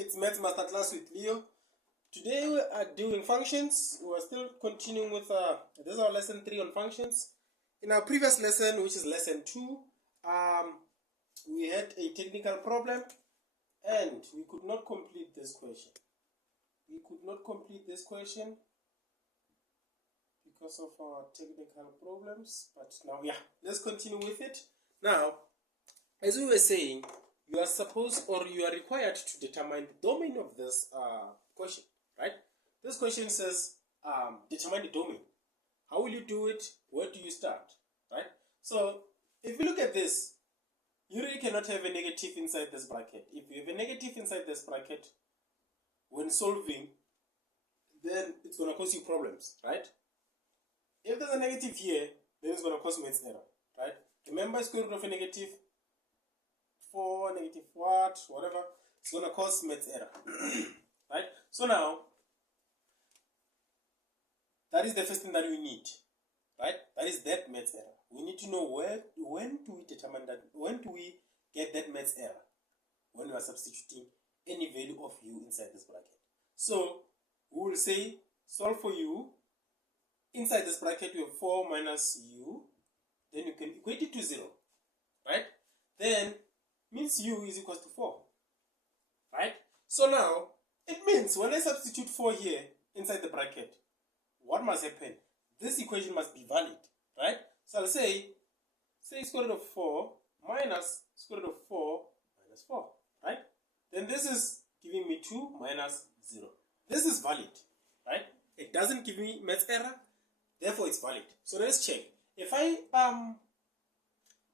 It's Maths Masterclass with Leo. Today we are doing functions. We are still continuing with this is our lesson 3 on functions. In our previous lesson, which is lesson 2, we had a technical problem and we could not complete this question. Because of our technical problems. But now, let's continue with it. Now, as we were saying, you are supposed or you are required to determine the domain of this question, right? This question says determine the domain. How will you do it? Where do you start, right? So if you look at this, you really cannot have a negative inside this bracket. If you have a negative inside this bracket, when solving, then it's going to cause you problems, right? If there's a negative here, then it's going to cause maths error, right? Remember, square root of a negative 4, negative what, whatever, it's going to cause maths error, right? So now, that is the first thing that we need, right? That is that maths error. We need to know when do we determine that, when do we get that maths error? When we are substituting any value of u inside this bracket. So, we will say, solve for u. Inside this bracket, we have 4 minus u. Then you can equate it to 0, right? Then, means u is equal to 4, right? So now, it means when I substitute 4 here inside the bracket, what must happen? This equation must be valid, right? So I'll say square root of 4 minus square root of 4 minus 4, right? Then this is giving me 2 minus 0. This is valid, right? It doesn't give me maths error, therefore it's valid. So let's check. If I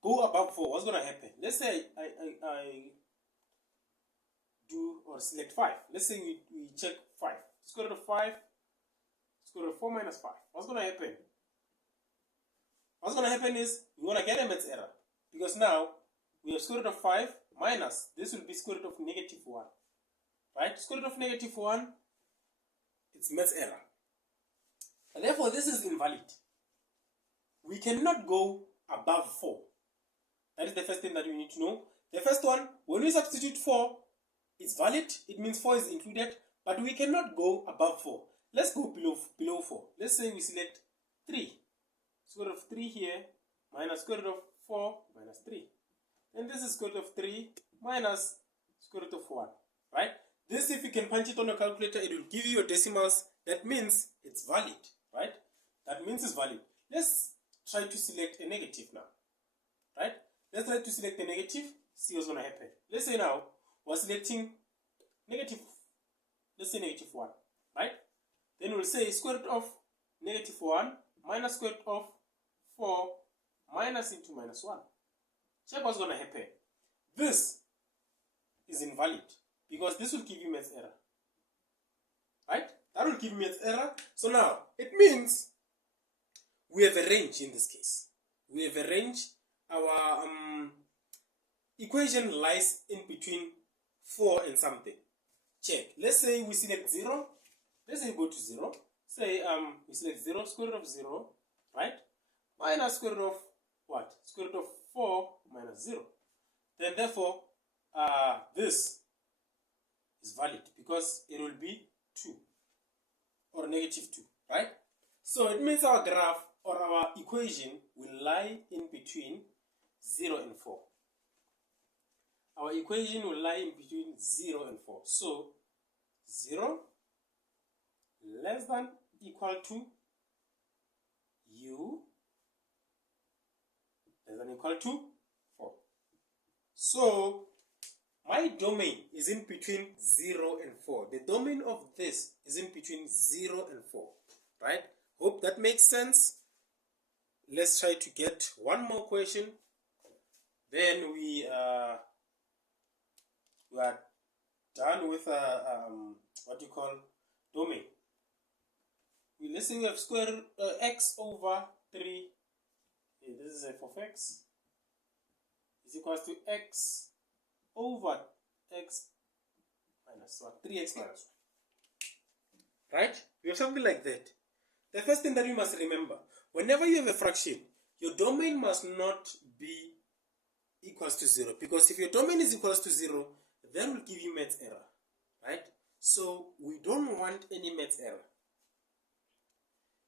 go above 4, what's going to happen? Let's say I do or select 5. Let's say we check 5. Square root of 5, square root of 4 minus 5. What's going to happen? What's going to happen is we're going to get a maths error. Because now we have square root of 5 minus, this will be square root of negative 1. Right? Square root of negative 1, it's maths error. And therefore this is invalid. We cannot go above 4. That is the first thing that you need to know. The first one, when we substitute 4, it's valid. It means 4 is included. But we cannot go above 4. Let's go below 4. Let's say we select 3. Square root of 3 here minus square root of 4 minus 3. And this is square root of 3 minus square root of 1. Right? This, if you can punch it on a calculator, it will give you your decimals. That means it's valid. Right? That means it's valid. Let's try to select a negative now. Right? Let's try to select a negative. See what's going to happen. Let's say now we're selecting negative. Let's say negative 1. Right? Then we'll say square root of negative 1 minus square root of 4 minus into minus 1. Check what's going to happen. This is invalid because this will give you maths error. Right? That will give me maths error. So now, it means we have a range in this case. We have a range. Our equation lies in between 4 and something. Check. Let's say we select 0. Let's say we go to 0. Say we select 0, square root of 0, right? Minus square root of what? Square root of 4 minus 0. Then therefore, this is valid because it will be 2 or negative 2, right? So it means our graph or our equation will lie in between 0 and 4. Our equation will lie in between 0 and 4. So 0 less than equal to u less than equal to 4. So my domain is in between 0 and 4. The domain of this is in between 0 and 4. Right? Hope that makes sense. Let's try to get one more question. Then we are done with what you call domain. Let's say we have square x over 3. Okay, this is f of x is equals to x over x minus 1, 3x minus 1. Right? We have something like that. The first thing that you must remember, whenever you have a fraction, your domain must not be equals to 0. Because if your domain is equals to 0, then will give you maths error. right? So we don't want any maths error.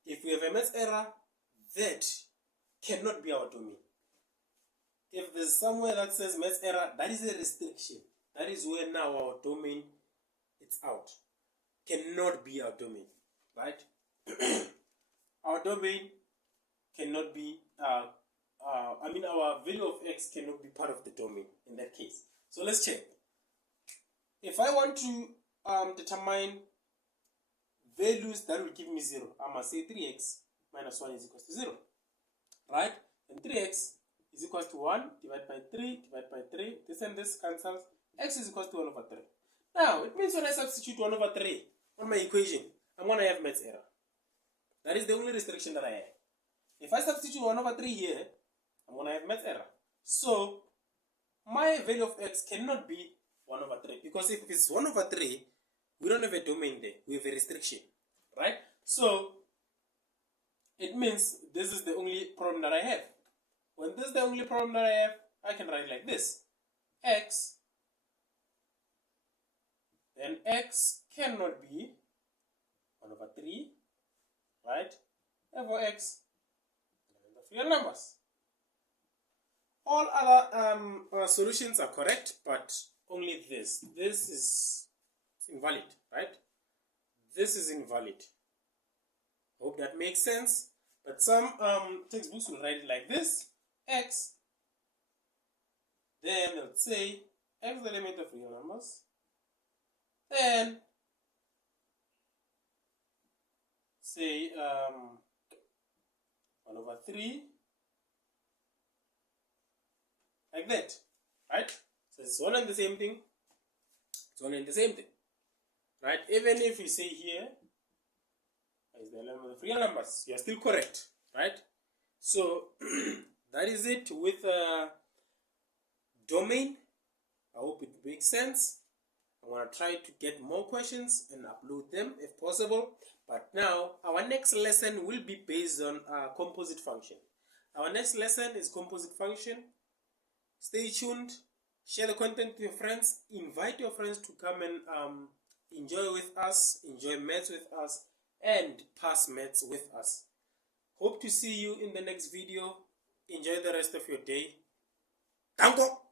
If we have a maths error, that cannot be our domain. If there's somewhere that says maths error, that is a restriction. That is where now our domain it's out. Cannot be our domain, right? Our domain cannot be, our value of x cannot be part of the domain in that case. So let's check. If I want to determine values that will give me 0, I must say 3x minus 1 is equal to 0, right? And 3x is equal to 1 divided by 3 divided by 3. This and this cancels. X is equal to 1 over 3. Now, it means when I substitute 1 over 3 on my equation, I'm going to have maths error. That is the only restriction that I have. If I substitute 1 over 3 here, I'm going to have maths error. So, my value of x cannot be 1 over 3. Because if it's 1 over 3, we don't have a domain there. We have a restriction. Right? So, it means this is the only problem that I have. When this is the only problem that I have, I can write like this. X, then x cannot be 1 over 3, right? Therefore x, the real numbers. All other solutions are correct, but only this. This is invalid, right? This is invalid. Hope that makes sense. But some textbooks will write it like this. X, then they'll say x is the element of real numbers. Then say 1 over 3, like that, right? So it's one and the same thing. It's one and the same thing, right? Even if you say here is the element of real numbers, you are still correct, right? So that is it with domain. I hope it makes sense. I'm going to try to get more questions and upload them if possible. But now, our next lesson will be based on composite function. Our next lesson is composite function. Stay tuned. Share the content with your friends. Invite your friends to come and enjoy with us, enjoy maths with us, and pass maths with us. Hope to see you in the next video. Enjoy the rest of your day. Danko!